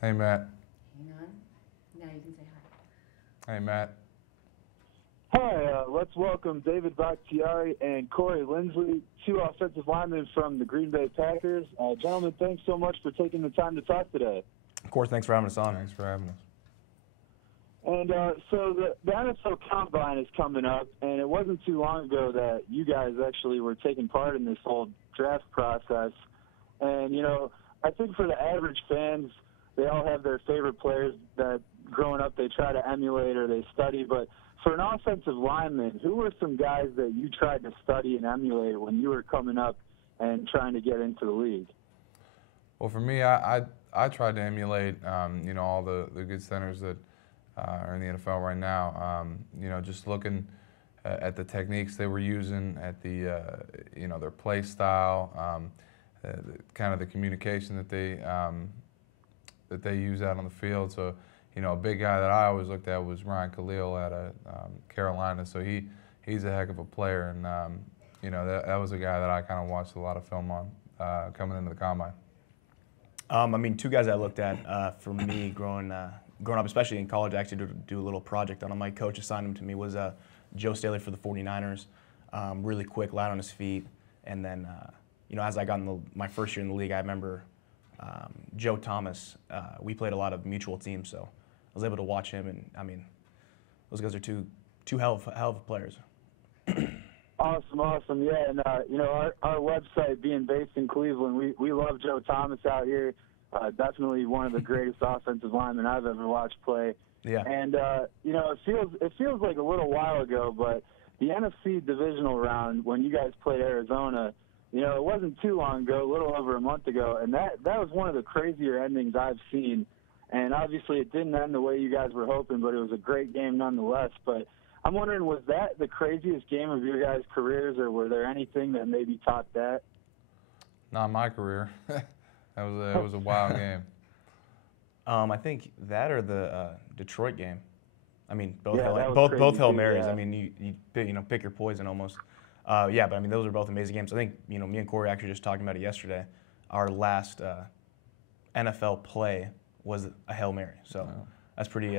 Hey, Matt. Hang on. Now you can say hi. Hey, Matt. Hi, let's welcome David Bakhtiari and Corey Linsley, two offensive linemen from the Green Bay Packers. Gentlemen, thanks so much for taking the time to talk today. Of course, thanks for having us on. Thanks for having us. And so the NFL Combine is coming up, and it wasn't too long ago that you guys actually were taking part in this whole draft process. And, you know, I think for the average fans, they all have their favorite players that growing up they try to emulate or they study. But for an offensive lineman, who were some guys that you tried to study and emulate when you were coming up and trying to get into the league? Well, for me, I tried to emulate, you know, all the good centers that are in the NFL right now. You know, just looking at the techniques they were using, at the, you know, their play style, kind of the communication that they use out on the field. So, you know, a big guy that I always looked at was Ryan Khalil out of Carolina. So he's a heck of a player, and you know, that was a guy that I kind of watched a lot of film on coming into the combine. I mean, two guys I looked at for me growing up, especially in college, I actually do a little project on him. My coach assigned him to me was Joe Staley for the 49ers. Really quick, light on his feet, and then you know, as I got in my first year in the league, I remember Joe Thomas. We played a lot of mutual teams, so I was able to watch him, and I mean, those guys are two hell of players. Awesome, yeah, and you know, our website being based in Cleveland, we love Joe Thomas out here. Definitely one of the greatest offensive linemen I've ever watched play. Yeah. And you know, it feels like a little while ago, but the NFC divisional round when you guys played Arizona, you know, it wasn't too long ago, a little over a month ago, and that was one of the crazier endings I've seen. And obviously it didn't end the way you guys were hoping, but it was a great game nonetheless. But I'm wondering, was that the craziest game of your guys' careers, or were there anything that maybe topped that? Not in my career. It was a wild game. I think that or the Detroit game. I mean, both Yeah, both Hail too, Marys. yeah. I mean, you know, pick your poison almost. Yeah, but I mean, those are both amazing games. I think, you know, me and Corey actually just talking about it yesterday. Our last NFL play was a Hail Mary, so that's pretty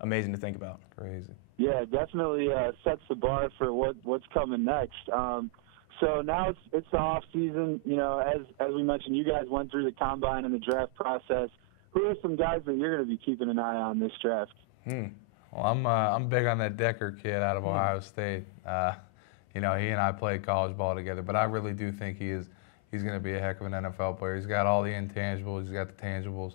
amazing to think about. Crazy. Yeah, definitely sets the bar for what's coming next. So now it's the off season. You know, as we mentioned, you guys went through the combine and the draft process. Who are some guys that you're going to be keeping an eye on this draft? Well, I'm big on that Decker kid out of Ohio State. You know, he and I played college ball together, but I really do think he's going to be a heck of an NFL player. He's got all the intangibles. He's got the tangibles.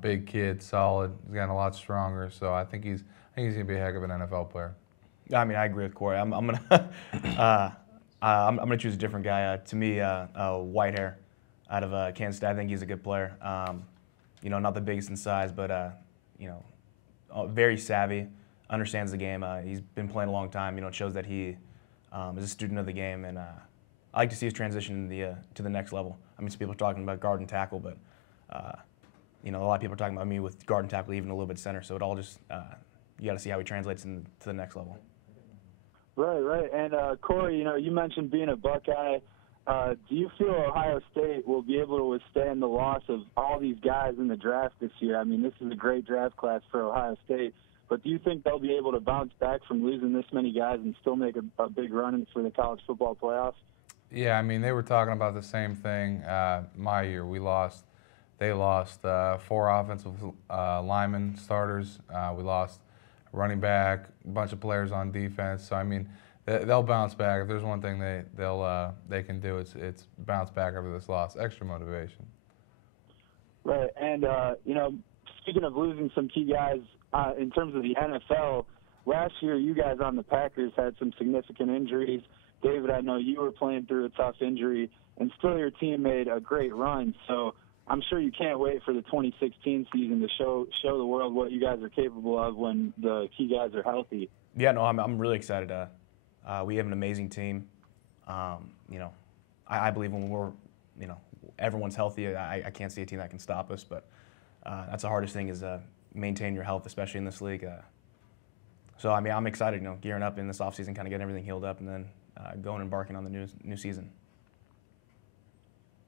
Big kid, solid. He's gotten a lot stronger. So I think he's going to be a heck of an NFL player. I mean, I agree with Corey. I'm gonna I'm gonna choose a different guy. To me, Whitehair out of Kansas State. I think he's a good player. You know, not the biggest in size, but you know, very savvy, understands the game. He's been playing a long time. You know, it shows that he is a student of the game, and I like to see his transition to the next level. I mean, some people are talking about guard and tackle, but you know, a lot of people are talking about me with guard and tackle, even a little bit center. So it all just you got to see how he translates to the next level. Right. And Corey, you know, you mentioned being a Buckeye. Do you feel Ohio State will be able to withstand the loss of all these guys in the draft this year? I mean, this is a great draft class for Ohio State, but do you think they'll be able to bounce back from losing this many guys and still make a big run for the college football playoffs? Yeah, I mean, they were talking about the same thing my year. They lost 4 offensive linemen starters. We lost running back, a bunch of players on defense. So I mean, they'll bounce back. If there's one thing they can do, it's bounce back after this loss. Extra motivation. Right, and you know, speaking of losing some key guys in terms of the NFL, last year you guys on the Packers had some significant injuries. David, I know you were playing through a tough injury, and still your team made a great run. So I'm sure you can't wait for the 2016 season to show the world what you guys are capable of when the key guys are healthy. Yeah, no, I'm really excited. We have an amazing team. You know, I believe when you know, everyone's healthy, I can't see a team that can stop us. But that's the hardest thing is maintain your health, especially in this league. So I mean, I'm excited. You know, gearing up in this offseason, kind of getting everything healed up, and then going embarking on the new season.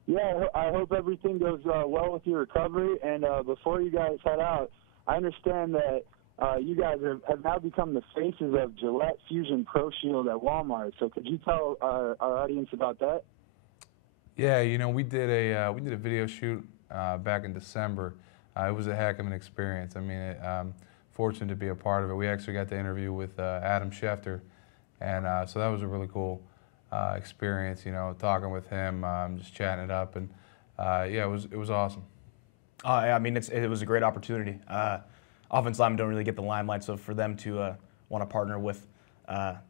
Yeah, I hope everything goes well with your recovery. And before you guys head out, I understand that you guys have now become the faces of Gillette Fusion Pro Shield at Walmart. So could you tell our audience about that? Yeah, you know, we did a video shoot back in December. It was a heck of an experience. I mean, fortunate to be a part of it. We actually got to interview with Adam Schefter, and so that was a really cool experience. You know, talking with him, just chatting it up, and yeah, it was awesome. I mean, it was a great opportunity. Offensive linemen don't really get the limelight, so for them to want to partner with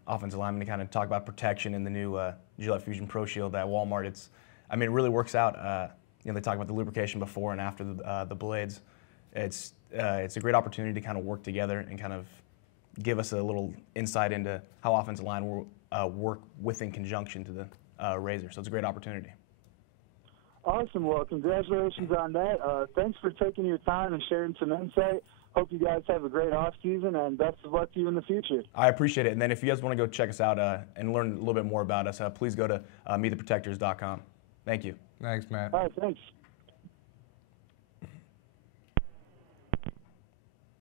offensive linemen to kind of talk about protection in the new Gillette Fusion Pro Shield at Walmart, I mean, it really works out. You know, they talk about the lubrication before and after the blades. It's a great opportunity to kind of work together and kind of give us a little insight into how offensive line will work within conjunction to the razor. So it's a great opportunity. Awesome. Well, congratulations on that. Thanks for taking your time and sharing some insight. Hope you guys have a great off season, and best of luck to you in the future. I appreciate it. And then if you guys want to go check us out and learn a little bit more about us, please go to meettheprotectors.com. Thank you. Thanks, Matt. All right, thanks.